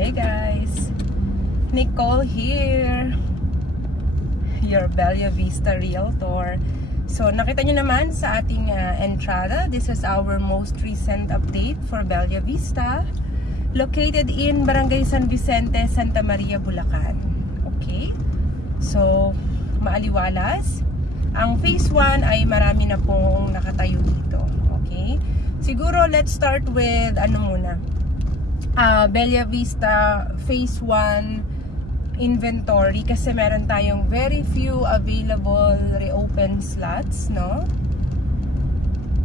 Hey guys, Nicole here, your Bella Vista Realtor. So nakita nyo naman sa ating entrada, this is our most recent update for Bella Vista, located in Barangay San Vicente, Santa Maria, Bulacan. Okay, so maaliwalas. Ang phase 1 ay marami na pong nakatayo dito. Okay, siguro let's start with ano muna, Bella Vista phase 1 inventory, kasi meron tayong very few available reopen slots, no?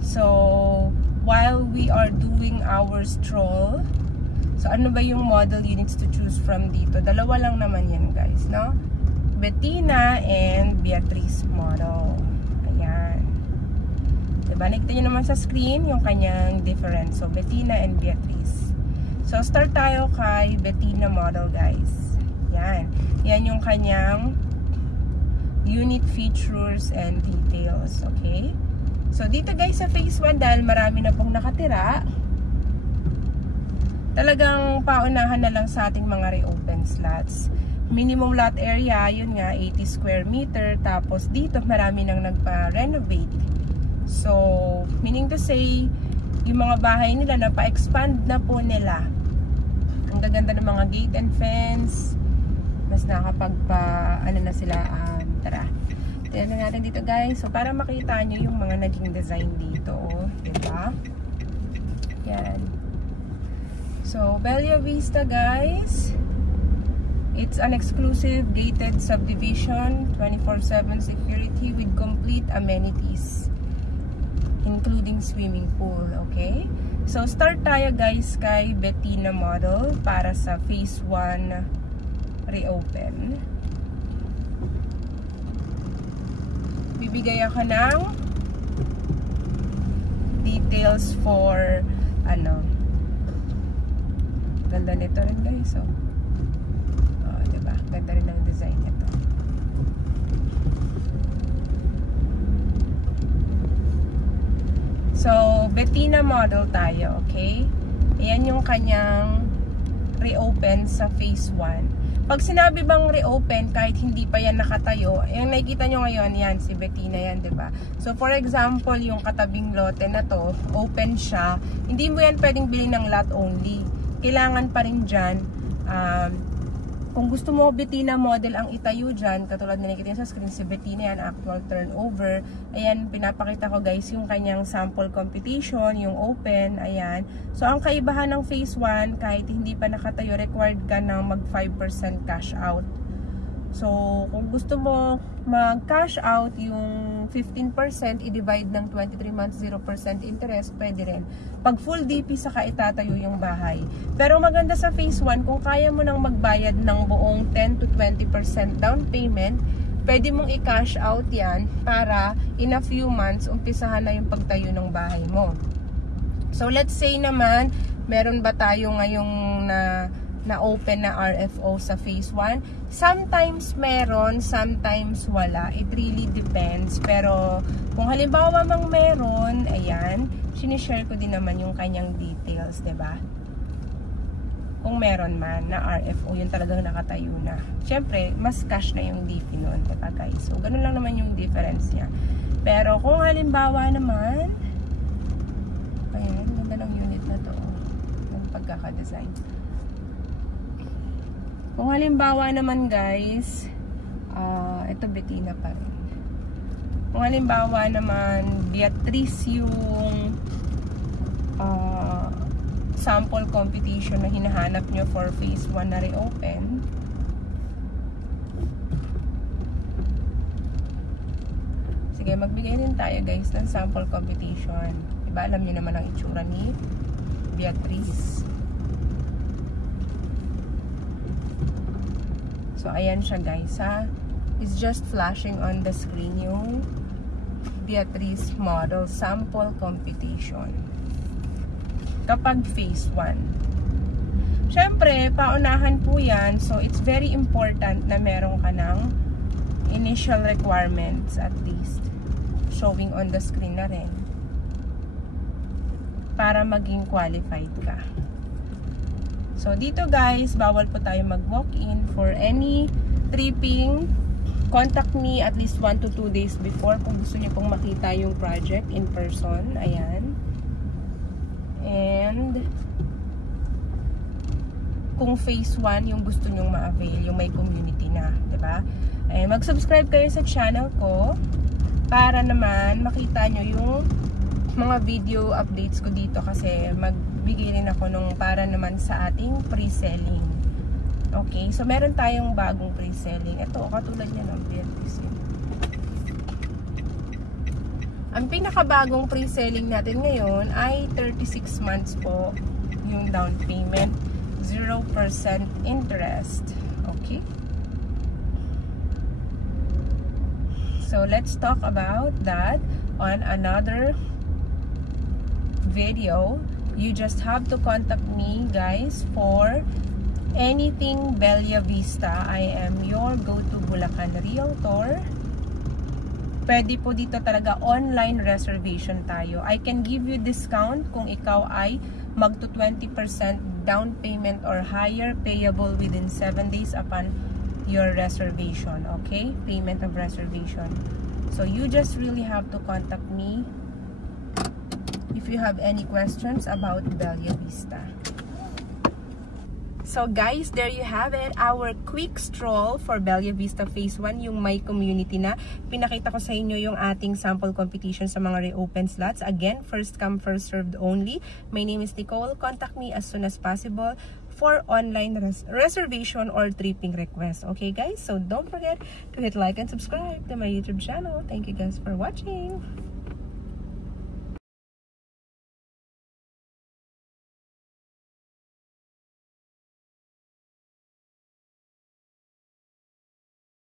So while we are doing our stroll, so ano ba yung model units to choose from dito? Dalawa lang naman yan guys, no? Bettina and Beatrice model. Ayan, diba? Nakita nyo naman sa screen yung kanyang difference. So Bettina and Beatrice. So start tayo kay Bettina model guys. Yan. Yan yung kanyang unit features and details. Okay? So dito guys sa phase 1, dahil marami na pong nakatira, talagang paunahan na lang sa ating mga reopen slots. Minimum lot area, yun nga, 80 square meter. Tapos dito marami nang nagpa-renovate. So meaning to say, yung mga bahay nila na pa-expand na po nila. Ang gaganda ng mga gate and fence. Mas ano na sila, tara. Tignan natin dito guys. So para makita nyo yung mga naging design dito. Diba? Yan. So Bella Vista guys, it's an exclusive gated subdivision, 24/7 security with complete amenities, including swimming pool. Okay? So start tayo guys kay Bettina model para sa phase 1 reopen. Bibigay ako ng details for ano. Ganda nito rin guys. So, diba? Ganda rin ng design nito. So, Bettina model tayo, okay? Ayan yung kanyang reopen sa phase 1. Pag sinabi bang reopen, kahit hindi pa yan nakatayo, yung nakikita nyo ngayon, yan, si Bettina yan, diba? So, for example, yung katabing lote na to, open siya, hindi mo yan pwedeng bilhin ng lot only. Kailangan pa rin dyan, kung gusto mo Bettina model ang itayo dyan, katulad na nakikita sa screen, si Bettina yan, actual turnover. Ayan, pinapakita ko guys yung kanyang sample computation, yung open, ayan. So, ang kaibahan ng phase 1, kahit hindi pa nakatayo, required ka ng mag 5% cash out. So, kung gusto mo mag-cash out yung 15%, i-divide ng 23 months, 0% interest, pwede rin. Pag full DP, saka itatayo yung bahay. Pero maganda sa phase 1, kung kaya mo nang magbayad ng buong 10 to 20% down payment, pwede mong i-cash out yan para in a few months, umpisahan na yung pagtayo ng bahay mo. So, let's say naman, meron ba tayo ngayong na open na RFO sa phase 1? Sometimes meron, sometimes wala. It really depends. Pero kung halimbawa mang meron, ayan, sinishare ko din naman yung kanyang details, diba? Kung meron man na RFO, yun talagang nakatayo na. Siyempre, mas cash na yung DP nun, diba guys? So, ganun lang naman yung difference niya. Pero kung halimbawa naman, ayan, ganda ng unit na to, yung pagkakadesign. Kung halimbawa naman guys, ito Bettina pa rin. Kung halimbawa naman Beatrice yung sample competition na hinahanap nyo for phase 1 na reopen, sige, magbigay din tayo guys ng sample competition. Diba, alam nyo naman ang itsura ni Beatrice. So, ayan siya guys, ha. It's just flashing on the screen yung Beatrice model sample computation. Kapag phase 1. Siyempre, paunahan po yan. So, it's very important na meron ka ng initial requirements at least. Showing on the screen na rin. Para maging qualified ka. So, dito guys, bawal po tayo mag-walk-in. For any tripping, contact me at least 1 to 2 days before kung gusto niyo pong makita yung project in person. Ayan. And kung phase 1 yung gusto nyong ma-avail, yung may community na, diba? Ayan, mag-subscribe kayo sa channel ko para naman makita nyo yung mga video updates ko dito kasi magbigay rin ako nung para naman sa ating pre-selling. Okay, so meron tayong bagong pre-selling. Ito, katulad niya ng BLTC. Ang pinakabagong pre-selling natin ngayon ay 36 months po yung down payment, 0% interest. Okay? So, let's talk about that on another video. You just have to contact me guys for anything Bella Vista. I am your go-to Bulacan realtor. Pwede po dito talaga online reservation tayo. I can give you discount kung ikaw ay magto 20% down payment or higher payable within 7 days upon your reservation. Okay? Payment of reservation. So you just really have to contact me if you have any questions about Bella Vista. So guys, there you have it. Our quick stroll for Bella Vista Phase 1, yung may community na. Pinakita ko sa inyo yung ating sample competition sa mga reopen slots. Again, first come, first served only. My name is Nicole. Contact me as soon as possible for online reservation or tripping request. Okay guys? So don't forget to hit like and subscribe to my YouTube channel. Thank you guys for watching.